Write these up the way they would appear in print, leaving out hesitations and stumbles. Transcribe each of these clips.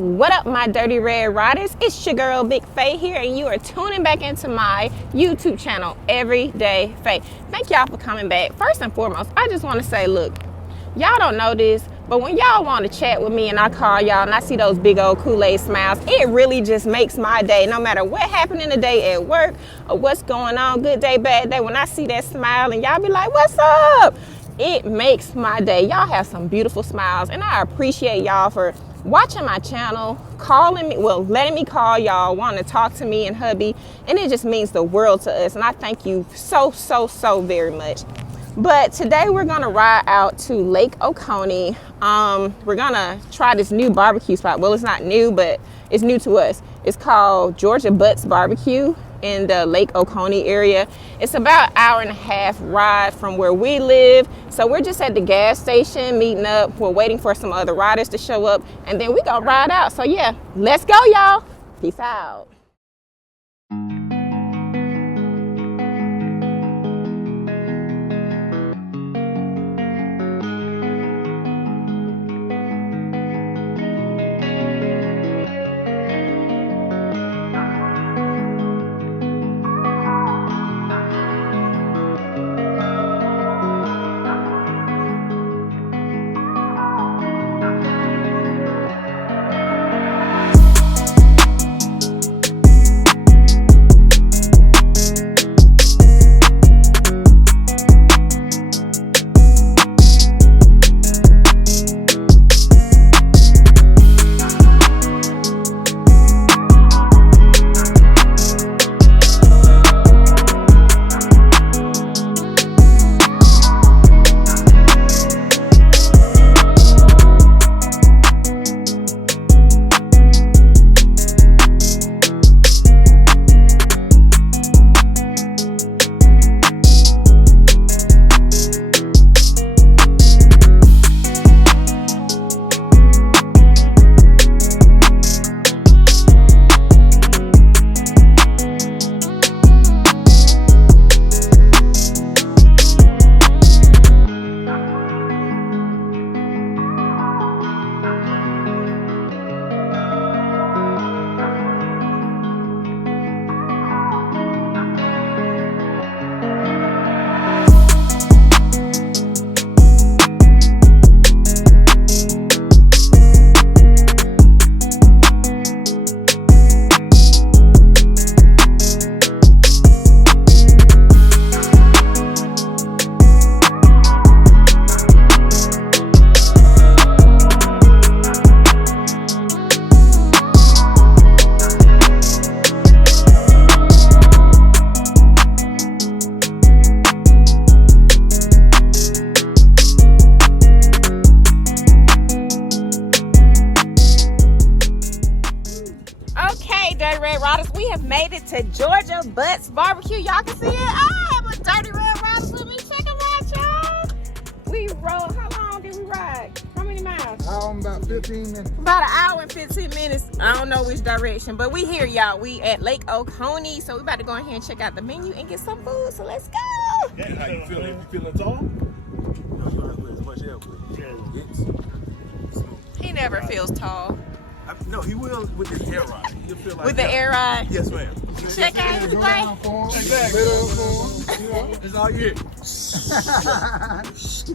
What up, my Dirty Red Riders? It's your girl Big Faye here, and you are tuning back into my YouTube channel, Everyday Faye. Thank y'all for coming back. First and foremost, I just want to say, look, y'all don't know this, but when y'all want to chat with me and I call y'all and I see those big old Kool-Aid smiles, it really just makes my day. No matter what happened in the day at work or what's going on, good day, bad day, when I see that smile and y'all be like, what's up? It makes my day. Y'all have some beautiful smiles, and I appreciate y'all for watching my channel, calling me, well, letting me call y'all, wanting to talk to me and hubby, and it just means the world to us, and I thank you so very much. But today we're gonna ride out to Lake Oconee. We're gonna try this new barbecue spot. Well, it's not new, but it's new to us. It's called Georgia Butts Barbecue in the Lake Oconee area. It's about an hour-and-a-half ride from where we live. So we're just at the gas station meeting up. We're waiting for some other riders to show up, and then we gonna ride out. So yeah, let's go, y'all. Peace out. We have made it to Georgia Butts Barbecue. Y'all can see it. I have a Dirty Red Ryders with me. Check them out, y'all. We rode. How long did we ride? How many miles? About 15 minutes. About an hour and 15 minutes. I don't know which direction, but we here, y'all. We at Lake Oconee, so we about to go in here and check out the menu and get some food. So let's go. Yeah, how you feeling? You feeling tall? He never feels tall. No, he will with his air ride. He'll feel like with the air ride? Yes, ma'am. Check out his way. Exactly. That's all you get.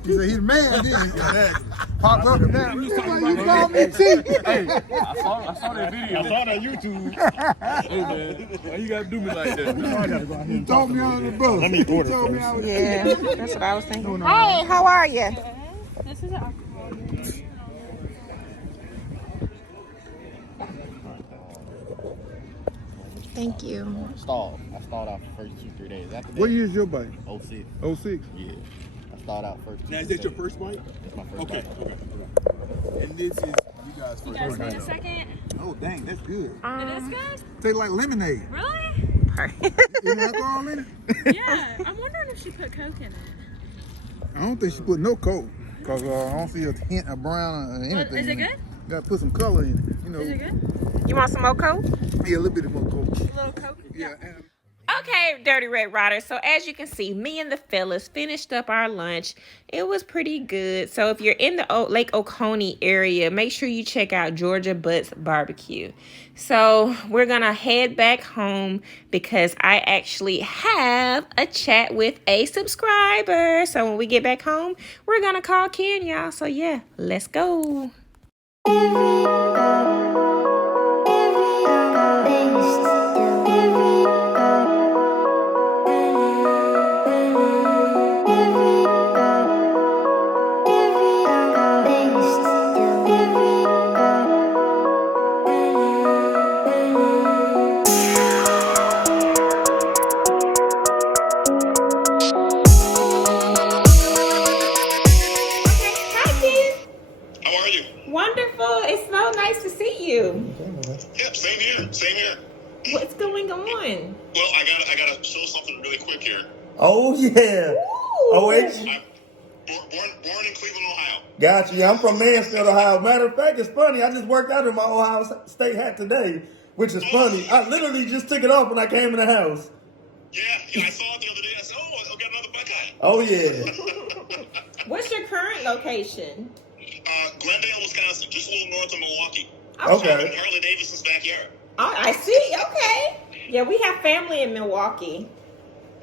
He's man, didn't he? Popped up and down. You call me T. Hey, I saw that video. I saw that YouTube. Hey, man. Why you got to do me like that? You told me on the bus. Let me order first. Yeah, that's what I was thinking. Hey, how are you? This is alcohol. Thank you. I stalled out the first 2-3 days. After that, What year is your bike? 06. 06? Yeah. I stalled out first. Now, is that your first bike? That's my first Okay, bike. okay. And this is you guys' first You guys bike. need a second? Oh, dang, that's good. It is good? Tastes like lemonade. Really? Is there alcohol in it? Yeah. I'm wondering if she put Coke in it. I don't think she put no Coke. Because I don't see a hint of brown or anything. What, is it good? Got to put some color in it. You know. Is it good? You want some more Coke? Yeah, a little bit more Coke. A little Coke? Yeah. And Okay, Dirty Red Ryders. So as you can see, me and the fellas finished up our lunch. It was pretty good. So if you're in the Lake Oconee area, make sure you check out Georgia Butts Barbecue. So we're going to head back home because I actually have a chat with a subscriber. So when we get back home, we're going to call Ken, y'all. So yeah, let's go. Wonderful. It's so nice to see you. Yep, same here. Same here. What's going on? Well, I gotta show something really quick here. Oh yeah. OH. I'm born in Cleveland, Ohio. Gotcha. Yeah, I'm from Mansfield, Ohio. Matter of fact, it's funny. I just worked out in my Ohio State hat today, which is funny. I literally just took it off when I came in the house. Yeah, I saw it the other day. I said, oh, I got another Buckeye. Oh yeah. What's your current location? Glendale, Wisconsin, just a little north of Milwaukee. Okay. In Harley Davidson's backyard. Oh, I see. Okay. Yeah, we have family in Milwaukee.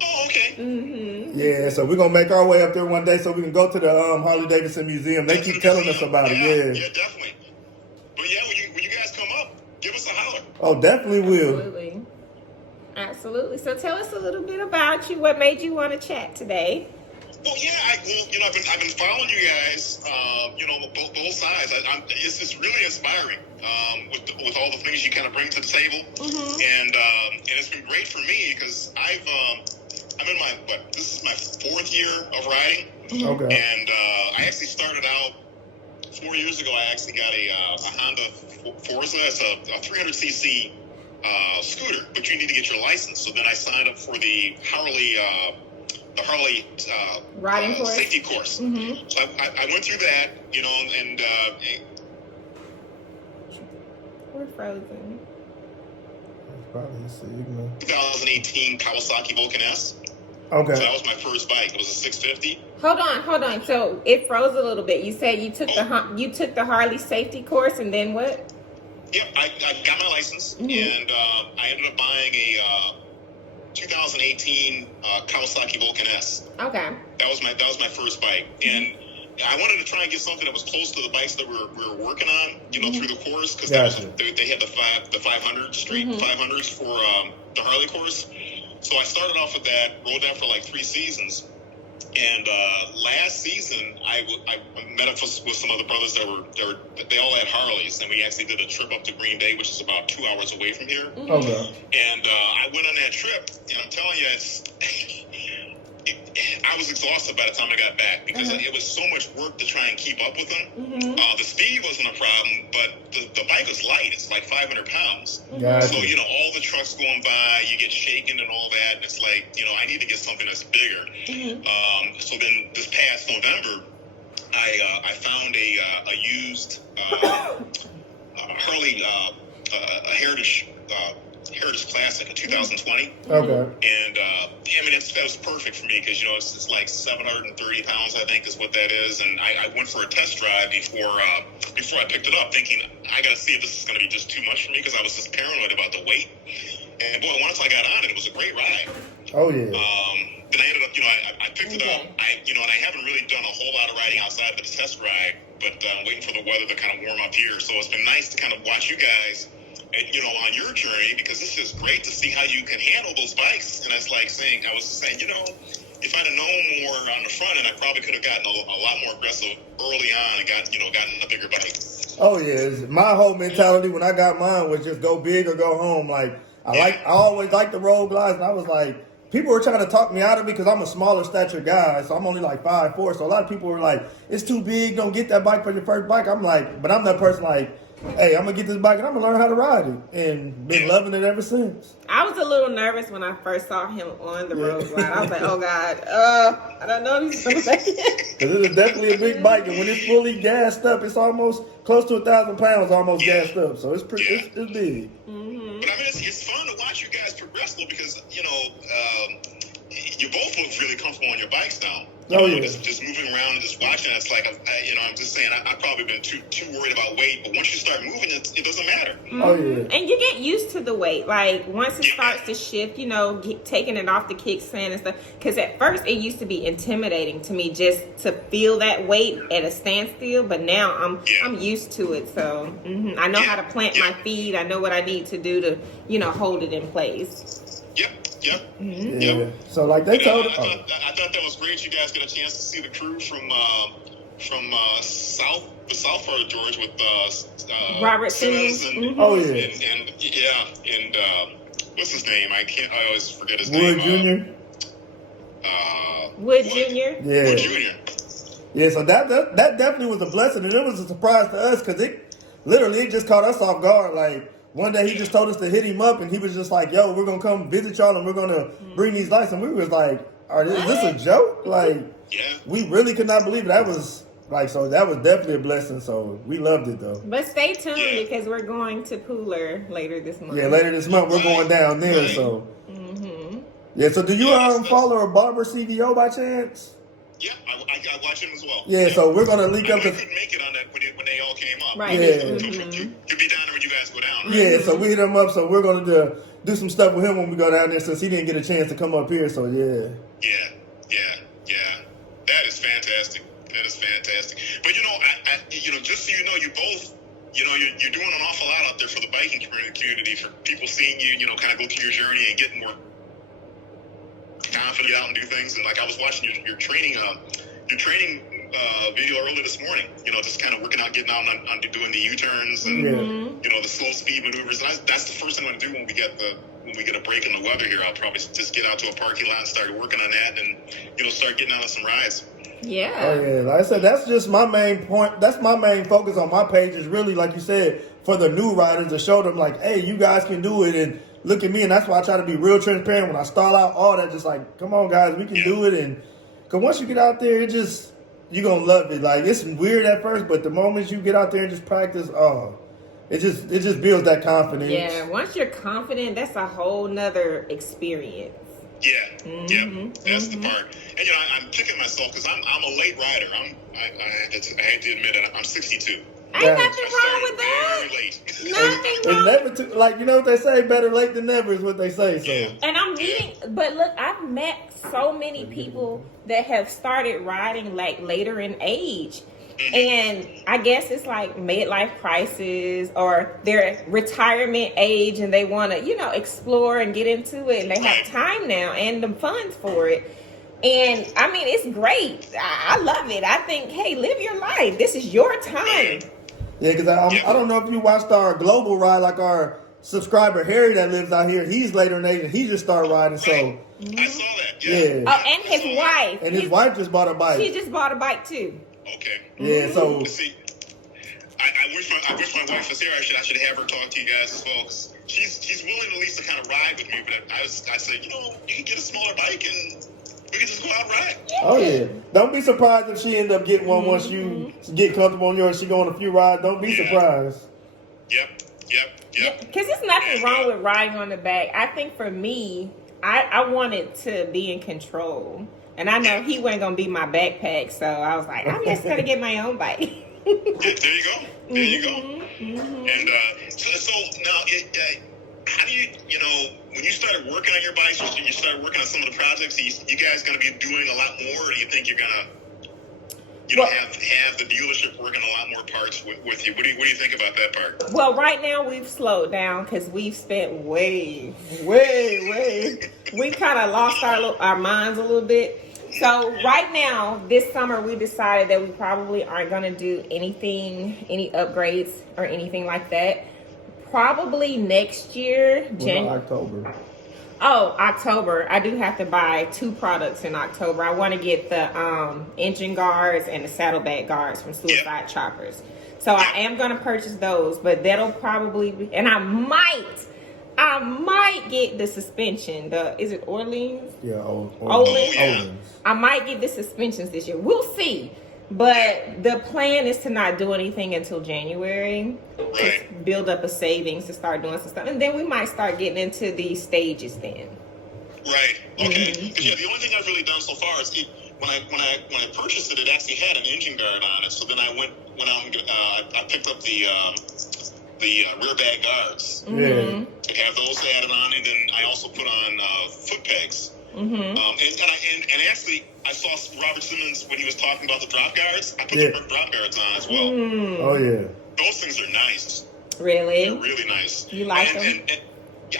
Oh, okay. Mm-hmm. Yeah, so we're gonna make our way up there one day so we can go to the Harley Davidson Museum. They keep telling us about it. Yeah, definitely. But yeah, when you guys come up, give us a holler. Oh, definitely will. Absolutely. So tell us a little bit about you. What made you want to chat today? Well, yeah, I've been following you guys. Both sides. It's really inspiring with all the things you kind of bring to the table, and it's been great for me because I'm in this is my 4th year of riding, Okay. and I actually started out 4 years ago. I actually got a Honda Forza. It's a 300cc scooter, but you need to get your license. So then I signed up for the Harley riding course, safety course. Mm-hmm. So I went through that, and we're frozen. Probably a signal. 2018 Kawasaki Vulcan S. Okay. So that was my first bike. It was a 650. Hold on. So it froze a little bit. You said you took the Harley safety course, and then what? Yep, I got my license, and I ended up buying a 2018 Kawasaki Vulcan S. Okay. That was my first bike, and I wanted to try and get something that was close to the bikes that we were working on, through the course, because they had the 500 street 500s for the Harley course. So I started off with that, rode that for like 3 seasons, and last season I met up with some other brothers they all had Harleys, and we actually did a trip up to Green Bay, which is about 2 hours away from here. Okay. And I went on that trip, and I'm telling you, I was exhausted by the time I got back because it was so much work to try and keep up with them. The speed wasn't a problem, but the bike was light. It's like 500 pounds. Gotcha. So, all the trucks going by, you get shaken and all that. And it's like, I need to get something that's bigger. So then this past November, I found a used Harley, a Heritage Classic in 2020. Okay. And that was perfect for me because it's like 730 pounds, I think, is what that is. And I went for a test drive before I picked it up, thinking I got to see if this is going to be just too much for me because I was just paranoid about the weight. And boy, once I got on it, it was a great ride. Oh yeah. Then I ended up, I picked it up. And I haven't really done a whole lot of riding outside of the test ride, but I'm waiting for the weather to kind of warm up here. So it's been nice to kind of watch you guys, on your journey, because it's just great to see how you can handle those bikes. And I was saying, if I'd have known more on the front end, I probably could have gotten a lot more aggressive early on and gotten a bigger bike. Oh yeah. My whole mentality when I got mine was just go big or go home. Like I always liked the road glides, and I was like, people were trying to talk me out of it because I'm a smaller stature guy, so I'm only like 5'4". So a lot of people were like, it's too big, don't get that bike for your first bike. I'm like, but I'm that person like, hey, I'm gonna get this bike and I'm gonna learn how to ride it, and been loving it ever since. I was a little nervous when I first saw him on the road glide. I was like, oh God, I don't know if he's gonna make it. Cause it is definitely a big bike, and when it's fully gassed up, it's almost close to 1,000 pounds, almost gassed up. So it's pretty, it's big. But I mean, it's fun to watch you guys progress though, because you both look really comfortable on your bikes now. Oh yeah. Just moving around and just watching, it's like I'm just saying, I've probably been too worried about weight, but once you start moving, it doesn't matter. Oh yeah. And you get used to the weight. Like once it starts to shift, taking it off the kickstand and stuff. Because at first it used to be intimidating to me just to feel that weight at a standstill. But now I'm used to it. So I know how to plant my feet. I know what I need to do to hold it in place. Yep. Yeah. So like they told us. I thought that was great. You guys got a chance to see the crew from the south part of Georgia with Robert Simmons Simmons. Oh yeah. And what's his name? I always forget his Wood name. Jr. Wood Jr. Yeah. Wood Jr. Yeah. So that definitely was a blessing, and it was a surprise to us because it just caught us off guard. Like one day he just told us to hit him up, and he was just like, "Yo, we're gonna come visit y'all, and we're gonna bring these lights." And we was like, "Is this a joke?" Like, we really could not believe it. That was like, so that was definitely a blessing. So we loved it though. But stay tuned because we're going to Pooler later this month. Yeah, later this month we're going down there. So yeah. So do you follow a Barber CVO by chance? Yeah, I watch him as well. Yeah. So we're gonna link I up. couldn't make it on that when they all came up. Right. Yeah. You'll be down there when you guys go down. Right? Yeah. So we hit him up. So we're gonna do some stuff with him when we go down there, since he didn't get a chance to come up here. So yeah. Yeah. That is fantastic. But just so you know, you both, you're doing an awful lot out there for the biking community, for people seeing you, kind of go through your journey and getting more confident out and do things. And like I was watching your training video early this morning, just kind of working out, getting out on doing the U-turns and the slow speed maneuvers. And that's the first thing I'm gonna do when we get a break in the weather here. I'll probably just get out to a parking lot and start working on that, and start getting out on some rides. Yeah. Oh yeah, like I said, that's just my main point. That's my main focus on my page, is really, like you said, for the new riders, to show them like, hey, you guys can do it, and look at me. And that's why I try to be real transparent when I start out, all that, just like, come on guys, we can do it. And cause once you get out there, you're gonna love it. Like, it's weird at first, but the moment you get out there and just practice, it just builds that confidence. Yeah, once you're confident, that's a whole nother experience. Yeah, that's the part. And I'm kicking myself because I'm a late rider. I hate to admit it. I'm 62. Ain't nothing wrong with that. Very late. Nothing It's wrong. never too, like, you know what they say, better late than never is what they say. So And I'm meeting, but look, I've met so many people that have started riding like later in age. And I guess it's like midlife crisis or their retirement age, and they want to, explore and get into it, and they have time now and the funds for it. And I mean, it's great. I love it. I think, hey, live your life. This is your time. yeah, because I don't know if you watched our global ride, like our subscriber Harry that lives out here. He's later in age, and he just started riding. So I saw that. yeah. Oh, and his wife. And his wife just bought a bike. She just bought a bike too. Okay. Yeah, so See, I wish my wife was here. I should have her talk to you guys as well, because she's willing at least to kind of ride with me. But I said, you can get a smaller bike and we can just go out and ride. oh yeah, don't be surprised if she end up getting one once you get comfortable on yours. She go on a few rides. Don't be surprised. Yep. Because there's nothing wrong with riding on the back. I think for me, I wanted to be in control. And I know he wasn't going to be my backpack, so I was like, I'm just going to get my own bike. There you go. And so now, how do you, when you started working on your bikes, you started working on some of the projects, you guys going to be doing a lot more, or do you think you're going to have the dealership working a lot more parts with you? What do you think about that part? Well, right now we've slowed down because we've spent way. We've kind of lost our minds a little bit. So right now, this summer, we decided that we probably aren't going to do any upgrades or anything like that. Probably next year, October. Oh, October. I do have to buy 2 products in October. I want to get the engine guards and the saddlebag guards from Suicide Choppers. So I am gonna purchase those, but that'll probably be, and I might get the suspension. Is it Orleans? Yeah, Olin. I might get the suspensions this year. We'll see. But the plan is to not do anything until January. Right. To build up a savings to start doing some stuff, and then we might start getting into these stages then. Right. Okay. Because yeah, the only thing I've really done so far is when I purchased it, it actually had an engine guard on it. So then I went out and I picked up the rear bag guards Yeah. to have those added on, and then I also put on foot pegs. And actually, I saw Robert Simmons when he was talking about the drop guards. I put the drop guards on as well. Oh yeah. Those things are nice. Really? They're really nice. You like them? And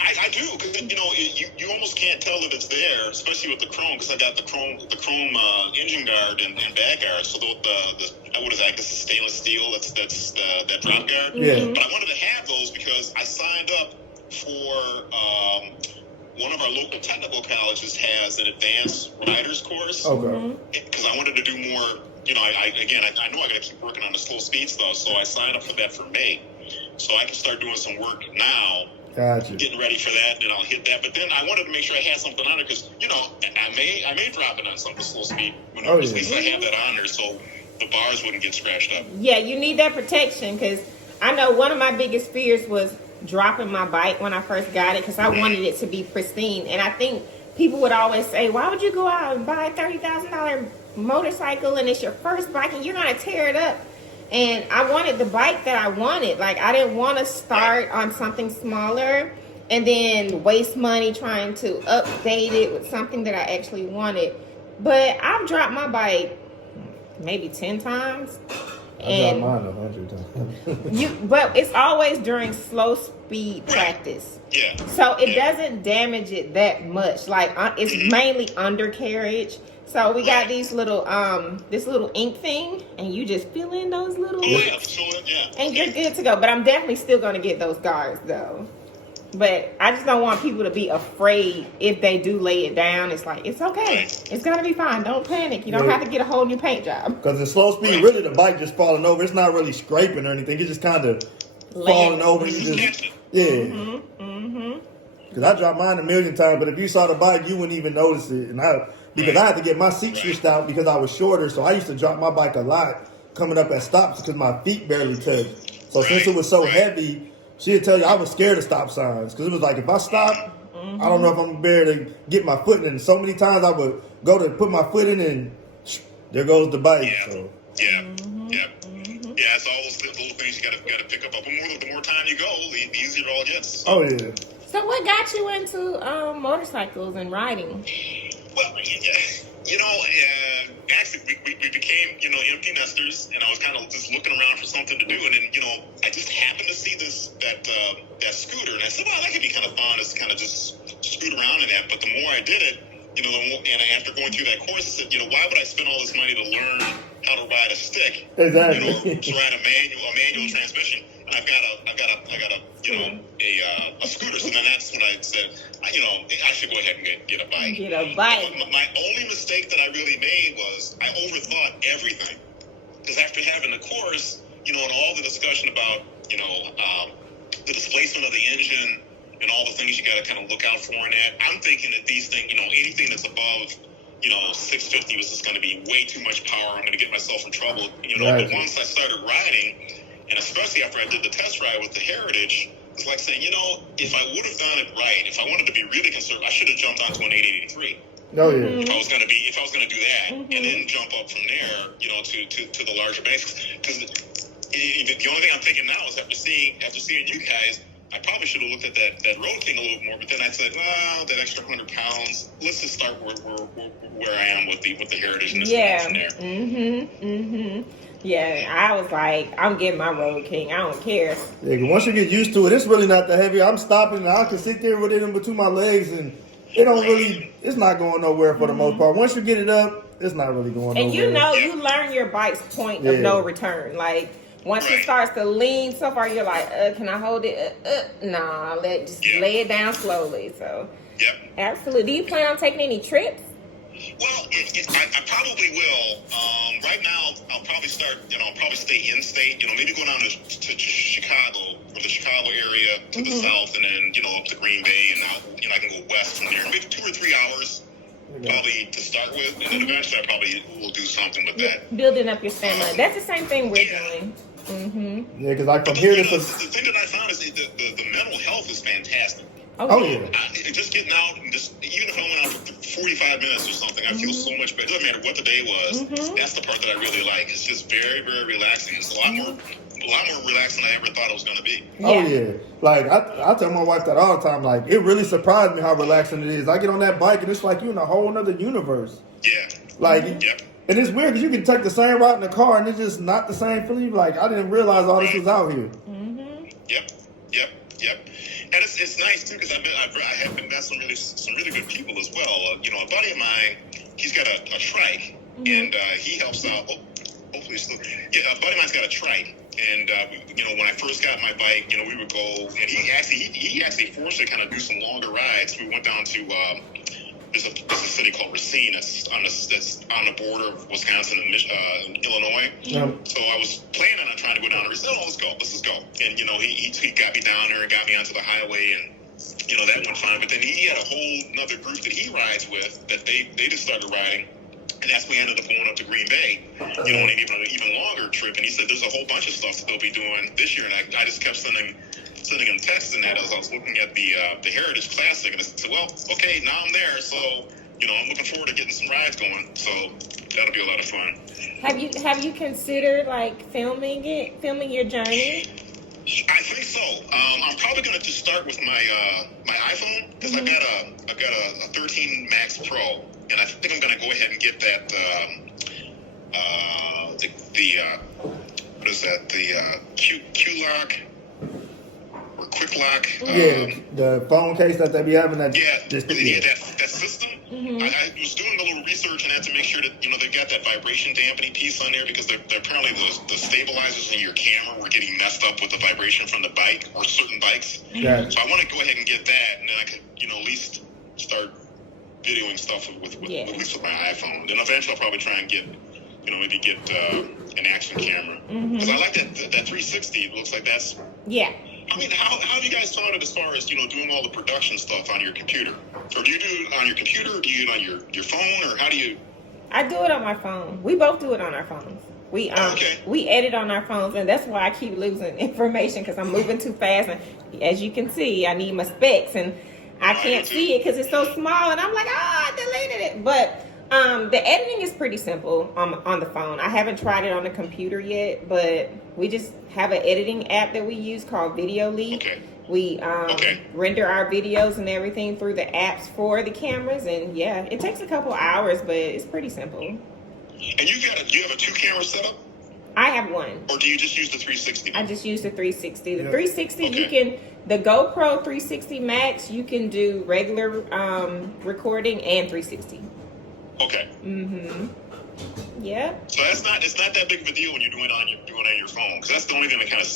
I do, because you almost can't tell that it's there, especially with the chrome, because I got the chrome engine guard and bag guard. So the what is that? This is stainless steel. That's that drop guard. Yeah. But I wanted to have those because I signed up for one of our local technical colleges has an advanced riders course. Okay. Because I wanted to do more. I know I got to keep working on the slow speed stuff, so I signed up for that for May, so I can start doing some work now. Gotcha. Getting ready for that, and I'll hit that. But then I wanted to make sure I had something on it because I may drop it on some slow speed. At least I have that on there, so the bars wouldn't get scratched up. Yeah, you need that protection, because I know one of my biggest fears was dropping my bike when I first got it, because I wanted it to be pristine. And I think people would always say, why would you go out and buy a $30,000 motorcycle and it's your first bike and you're going to tear it up? And I wanted the bike that I wanted. Like, I didn't want to start on something smaller and then waste money trying to update it with something that I actually wanted. But I've dropped my bike maybe 10 times. I dropped mine 100 times. But it's always during slow speed practice. Yeah. So it doesn't damage it that much. Like, it's mainly undercarriage. So we got these little this little ink thing, and you just fill in those little and you're good to go. But I'm definitely still gonna get those guards though. But I just don't want people to be afraid if they do lay it down. It's like, it's okay. It's gonna be fine. Don't panic. You don't have to get a whole new paint job. Because in slow speed, really the bike just falling over. It's not really scraping or anything. It's just kind of falling over. You just, Because I dropped mine 1,000,000 times, but if you saw the bike, you wouldn't even notice it. And because I had to get my seat switched out because I was shorter, so I used to drop my bike a lot coming up at stops because my feet barely touched. So since it was so heavy, she'd tell you I was scared of stop signs because it was like, if I stop, I don't know if I'm going to be able to get my foot in. And so many times I would go to put my foot in and there goes the bike. Yeah. So. Yeah, it's all those little things you gotta pick up. But the more time you go, the easier it all gets. Oh, yeah. So what got you into motorcycles and riding? Well, actually, we became, empty nesters, and I was kind of just looking around for something to do, and then, I just happened to see that scooter, and I said, well, that could be kind of fun, just kind of just scoot around in that. But the more I did it, the more, and after going through that course, I said, why would I spend all this money to learn how to ride a stick? Exactly. To ride a manual transmission. And I've got a scooter. So then that's when I said, I should go ahead and get a bike. Get a bike. My only mistake that I really made was I overthought everything. Because after having the course, and all the discussion about, the displacement of the engine and all the things you got to kind of look out for in that, I'm thinking that these things, anything that's above, 650 was just going to be way too much power. I'm going to get myself in trouble. But once I started riding, and especially after I did the test ride with the Heritage, it's like saying, if I would have done it right, if I wanted to be really conservative, I should have jumped onto an 883. Oh yeah. If I was going to do that, and then jump up from there, to the larger base. Because the only thing I'm thinking now is after seeing you guys, I probably should have looked at that road thing a little bit more. But then I said, well, that extra 100 pounds. Let's just start where I am with the Heritage and this from there. Yeah, I was like, I'm getting my Road King. I don't care. Yeah, 'cause once you get used to it, it's really not that heavy. I'm stopping and I can sit there with it in between my legs and it's not going nowhere for the most part. Once you get it up, it's not really going nowhere. And you learn your bike's point of no return. Like, once it starts to lean so far, you're like, can I hold it? Nah, just lay it down slowly. So, absolutely. Do you plan on taking any trips? Well, I probably will. Right now, I'll probably start. I'll probably stay in state. Maybe go down to Chicago or the Chicago area to the south, and then up to Green Bay, and I can go west from there. Maybe 2 or 3 hours. Probably to start with, and then eventually I probably will do something with that. Building up your stamina. That's the same thing we're doing. Yeah, because like from here to the thing that I found is the mental health is fantastic. oh yeah. Just getting out, and even if I went out for 45 minutes or something, I feel so much better. It doesn't matter what the day was. That's the part that I really like. It's just very, very relaxing. It's a lot more relaxing than I ever thought it was going to be. Oh yeah, like I tell my wife that all the time. Like it really surprised me how relaxing it is. I get on that bike and it's like you're in a whole other universe. Yeah. Like, Yep. and it's weird because you can take the same route in the car and it's just not the same feeling. Like I didn't realize all this was out here. Yep. And it's nice too because I have been met some really good people as well. A buddy of mine, he's got a trike, and he helps out. Hopefully, still. Yeah, a buddy of mine's got a trike, and when I first got my bike, we would go, and he actually forced me to kind of do some longer rides. We went down to there's a city called Racine that's on the border of Wisconsin and Illinois. So I was planning on trying to go down there. He said, "Oh, let's go." And he got me down there and got me onto the highway, and that went fine. But then he had a whole another group that he rides with that they just started riding. And that's when we ended up going up to Green Bay, on an even longer trip. And he said there's a whole bunch of stuff that they'll be doing this year. And I just kept sending him texts and that as I was looking at the Heritage Classic. And I said, well, okay, now I'm there. So, I'm looking forward to getting some rides going. So that'll be a lot of fun. Have you considered like filming your journey? I think so. I'm probably going to just start with my iPhone because I've got a 13 Max Pro. And I think I'm going to go ahead and get that, what is that, the Q-Lock or Quick Lock. The phone case that they be having that. That system. I was doing a little research on that to make sure that, they've got that vibration dampening piece on there because they're apparently the stabilizers in your camera were getting messed up with the vibration from the bike or certain bikes. Yeah. So I want to go ahead and get that, and then I can, at least start videoing stuff with at least with my iPhone. Then eventually I'll probably try and get an action camera because I like that 360. It looks like that's I mean, how have you guys thought of as far as doing all the production stuff on your computer? Or do you do it on your computer? Or do you do it on your phone? Or how do you? I do it on my phone. We both do it on our phones. We edit on our phones, and that's why I keep losing information because I'm moving too fast. And as you can see, I need my specs and I can't see it because it's so small, and I'm like, I deleted it. But the editing is pretty simple on the phone. I haven't tried it on the computer yet, but we just have an editing app that we use called Video Leap. Okay. We render our videos and everything through the apps for the cameras, and it takes a couple hours, but it's pretty simple. And do you have a 2-camera setup? I have one. Or do you just use the 360? I just use the 360. The 360, you can, the GoPro 360 Max, you can do regular recording and 360. Okay. Yeah. So it's not that big of a deal when you're doing it on your phone, because that's the only thing that kind of,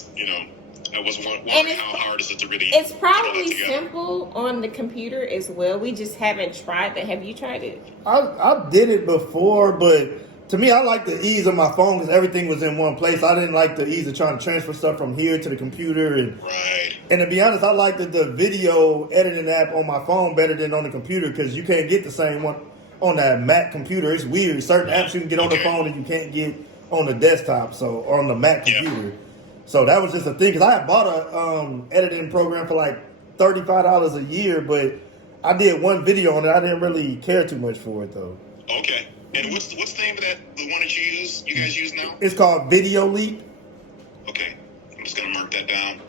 I was wondering how hard is it to really. It's probably simple on the computer as well. We just haven't tried that. Have you tried it? I did it before, but to me, I like the ease of my phone because everything was in one place. I didn't like the ease of trying to transfer stuff from here to the computer. And to be honest, I like the video editing app on my phone better than on the computer because you can't get the same one on that Mac computer. It's weird. Certain apps you can get on the phone and you can't get on the desktop, or on the Mac computer. So that was just a thing because I had bought a editing program for like $35 a year, but I did one video on it. I didn't really care too much for it though. Okay. And what's the name of that? The one that you guys use now? It's called Video Leap. Okay. I'm just gonna mark that down.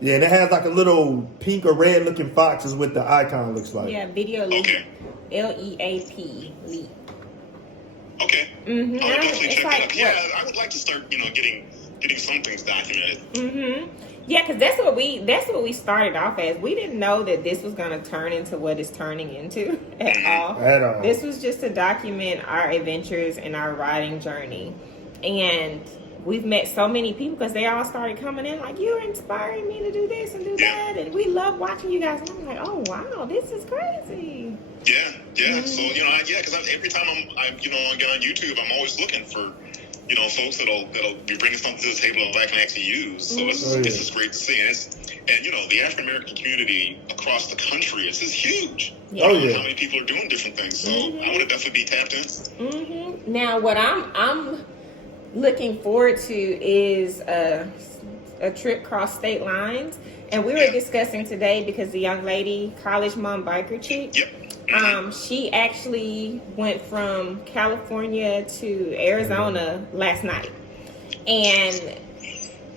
Yeah, and it has like a little pink or red looking fox is what the icon looks like. Yeah, Video Leap. Okay. LEAP. Leap. Okay. Mm-hmm. I'll definitely check that out. Yeah, I would like to start, getting some things documented. Mm-hmm. Yeah, because that's what we started off as. We didn't know that this was going to turn into what it's turning into at all. At all. This was just to document our adventures and our riding journey. And we've met so many people because they all started coming in like, you're inspiring me to do this and do that, and we love watching you guys. And I'm like, oh wow, this is crazy. Yeah. So because every time I get on YouTube, I'm always looking for folks that'll be bringing something to the table that I can actually use. So it's just great to see. And the African American community across the country is huge. Yeah. Oh, yeah. How many people are doing different things? So I would definitely be tapped in. Now, what I'm looking forward to is a trip across state lines, and we were discussing today because the young lady, college mom biker chick. Yep. She actually went from California to Arizona last night, and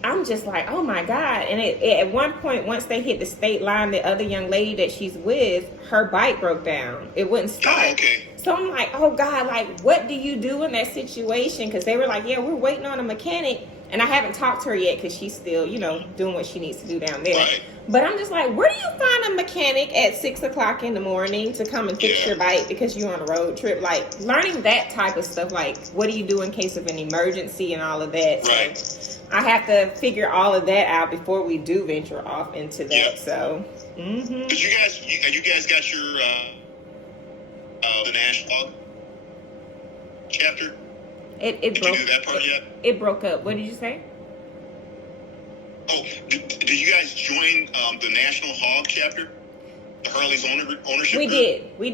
I'm just like, oh my God. And at one point, once they hit the state line, the other young lady that she's with, her bike broke down. It wouldn't start. Oh, okay. So I'm like, oh God, like, what do you do in that situation? Because they were like, yeah, we're waiting on a mechanic. And I haven't talked to her yet because she's still, doing what she needs to do down there. Right. But I'm just like, where do you find a mechanic at 6 o'clock in the morning to come and fix your bike because you're on a road trip? Like, learning that type of stuff, like, what do you do in case of an emergency and all of that? Right. So I have to figure all of that out before we do venture off into that. Yeah. So, But you guys got your the national chapter? It Did broke. you do that part yet? It broke up. What did you say? Oh, did you guys join the National Hog chapter? The Harley's ownership We group? did. We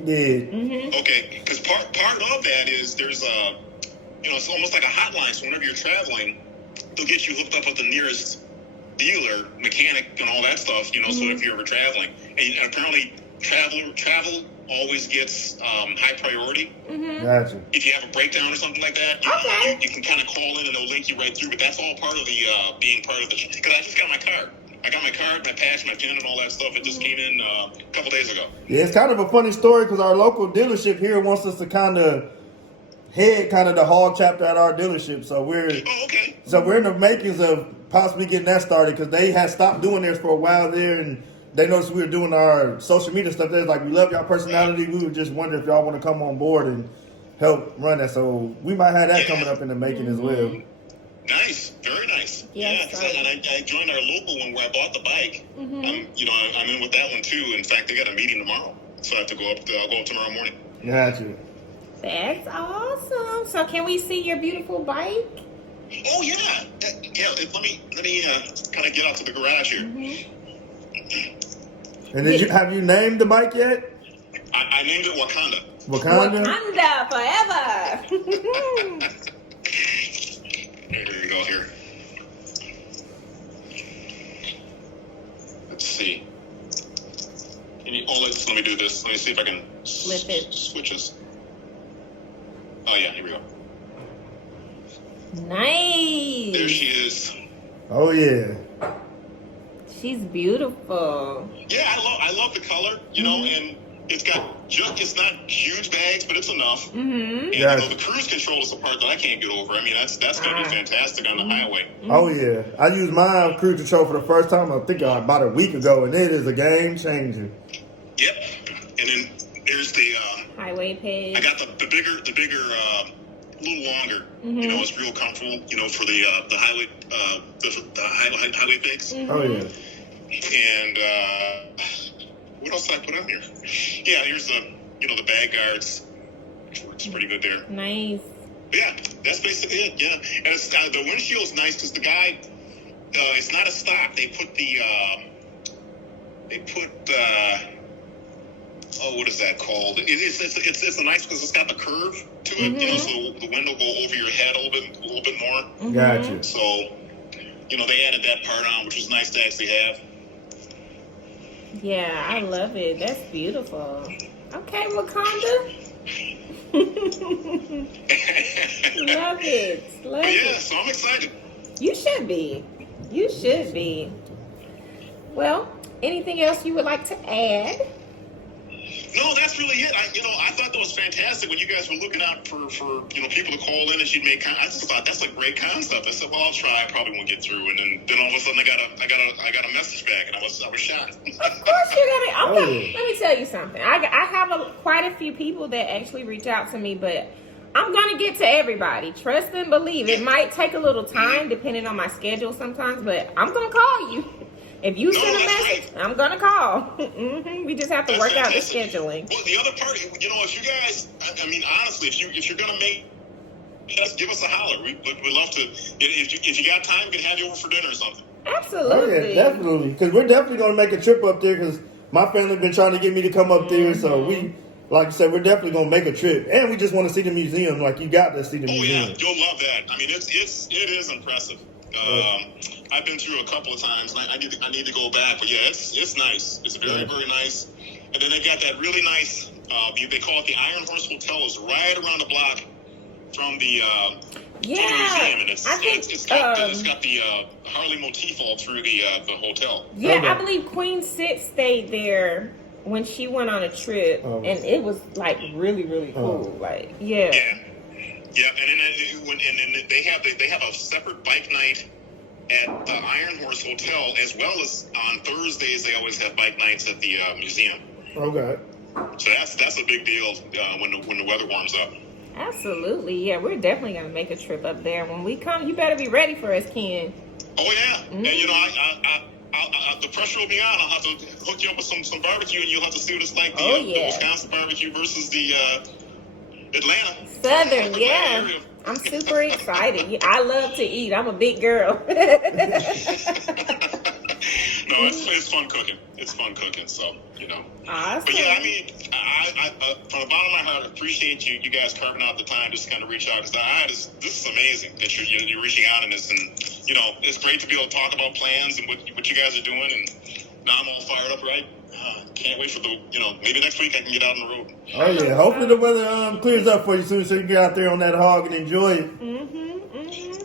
did. Okay, because part of that is there's it's almost like a hotline. So whenever you're traveling, they'll get you hooked up with the nearest dealer, mechanic, and all that stuff. So if you're ever traveling, and apparently travel always gets high priority. Gotcha. If you have a breakdown or something like that, you can kind of call in and they'll link you right through. But that's all part of the being part of the. Because I just got my card. I got my card, my patch, my pin, and all that stuff. It just came in a couple days ago. Yeah, it's kind of a funny story because our local dealership here wants us to kind of head the hog chapter at our dealership. So we're in the makings of possibly getting that started because they had stopped doing theirs for a while there, and they noticed we were doing our social media stuff. They're like, we love y'all personality. We were just wondering if y'all want to come on board and help run that. So we might have that coming up in the making as well. Nice, very nice. Yes, and I joined our local one where I bought the bike. I'm in with that one too. In fact, they got a meeting tomorrow, so I have to go up. I'll go up tomorrow morning. Gotcha. That's awesome. So can we see your beautiful bike? Oh yeah. Let me kind of get out to the garage here. And have you named the bike yet? I named it Wakanda. Wakanda? Wakanda forever. Here we go here. Let's see. Let me do this. Let me see if I can Flip it. switches. Oh yeah, here we go. Nice. There she is. Oh, yeah. She's beautiful. Yeah, I love the color, and it's not huge bags, but it's enough. And the cruise control is the part that I can't get over. I mean, that's gonna be fantastic on the highway. Oh, yeah. I used my cruise control for the first time, I think about a week ago, and it is a game changer. Yep. And then there's the Highway page. I got the bigger, a little longer. It's real comfortable. For the highway, the highway fix. Oh, yeah. And what else did I put on here? Yeah, here's the bag guards, which works pretty good there. Nice. Yeah, that's basically it. Yeah, and it's the windshield's nice because the guy, it's not a stock. They put what is that called? It's nice because it's got the curve to it. So the wind will go over your head a little bit more. Gotcha. So, they added that part on, which was nice to actually have. Yeah, I love it. That's beautiful. Okay, Wakanda. Love it. Love it. So I'm excited. You should be. You should be. Well, anything else you would like to add? No, that's really it. I thought that was fantastic when you guys were looking out for people to call in and she'd make. I just thought that's a great concept. I said, well, I'll try. I probably won't get through. And then all of a sudden, I got a message back, and I was shocked. Of course you got it. Okay, let me tell you something. I have quite a few people that actually reach out to me, but I'm gonna get to everybody. Trust and believe. It might take a little time depending on my schedule sometimes, but I'm gonna call you. If you send a message, I'm gonna call. We just have to work out the scheduling. Well, the other part, you know, if you guys, I mean, honestly, if you're gonna make, just give us a holler. We'd love to. If you got time, we can have you over for dinner or something. Absolutely. Oh yeah, definitely. Because we're definitely gonna make a trip up there. Because my family been trying to get me to come up there, so we, like I said, we're definitely gonna make a trip, and we just want to see the museum. Like, you got to see the museum. Oh yeah, you'll love that. I mean, it is impressive. I've been through a couple of times. And I need to go back, but yeah, it's nice. It's very nice. And then they got that really nice. They call it the Iron Horse Hotel. Is right around the block from the museum, and it's got the Harley motif all through the hotel. Yeah, I believe Queen Sit stayed there when she went on a trip, and it was like really cool. Like, yeah. And then they have a separate bike night at the Iron Horse Hotel, as well as on Thursdays they always have bike nights at the museum. Okay. So that's a big deal when the weather warms up. Absolutely, yeah. We're definitely gonna make a trip up there. When we come, you better be ready for us, Ken. Oh yeah, and you know, I the pressure will be on. I'll have to hook you up with some barbecue, and you'll have to see what it's like the Wisconsin barbecue versus the Atlanta Southern. Yeah, area. I'm super excited. I love to eat. I'm a big girl. No, it's fun cooking. It's fun cooking. So, you know. Awesome. But yeah, I mean, I from the bottom of my heart, I appreciate you guys carving out the time just to kind of reach out, because this is amazing that you're reaching out in this, and you know, it's great to be able to talk about plans and what you guys are doing, and now I'm all fired up, right? Can't wait for maybe next week I can get out on the road. Oh yeah, hopefully the weather clears up for you soon, so you can get out there on that hog and enjoy it.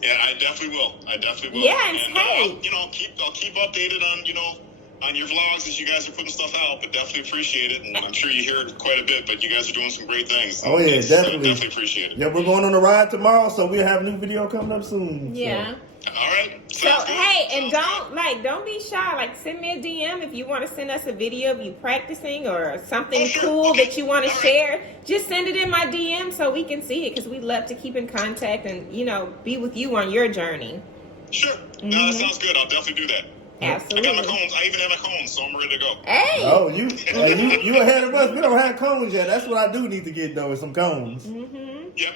Yeah, I definitely will. Yeah, and hey, I'll keep updated on your vlogs as you guys are putting stuff out, but definitely appreciate it, and I'm sure you hear it quite a bit, but you guys are doing some great things. Oh yeah, definitely. Definitely appreciate it. Yeah, we're going on a ride tomorrow, so we'll have a new video coming up soon. Yeah. So. All right. So hey, and don't be shy. Like, send me a DM if you want to send us a video of you practicing or something cool that you want to share. Just send it in my DM so we can see it, because we love to keep in contact and be with you on your journey. Sure. No, that sounds good. I'll definitely do that. Absolutely. I got my cones. I even have my cones, so I'm ready to go. Hey. Oh, you ahead of us. We don't have cones yet. That's what I do need to get, though, is some cones. Yeah,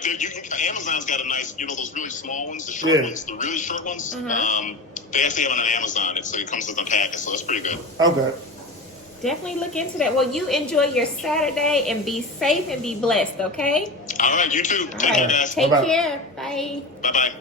Amazon's got a nice, those really small ones, the short ones, the really short ones. They actually have it on Amazon, so it comes with a package, so that's pretty good. Okay. Definitely look into that. Well, you enjoy your Saturday and be safe and be blessed, okay? All right, you too. Take care, guys. Take care. Bye. Bye-bye.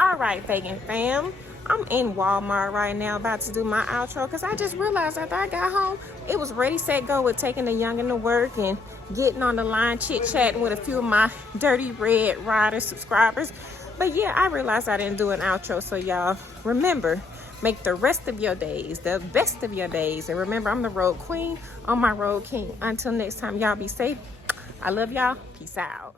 All right, Fagin fam. I'm in Walmart right now about to do my outro, because I just realized after I got home, it was ready, set, go with taking the youngin' to work and getting on the line, chit-chatting with a few of my Dirty Red Ryders subscribers. But yeah, I realized I didn't do an outro, so y'all remember, make the rest of your days the best of your days. And remember, I'm the Road Queen on my Road King. Until next time, y'all be safe. I love y'all. Peace out.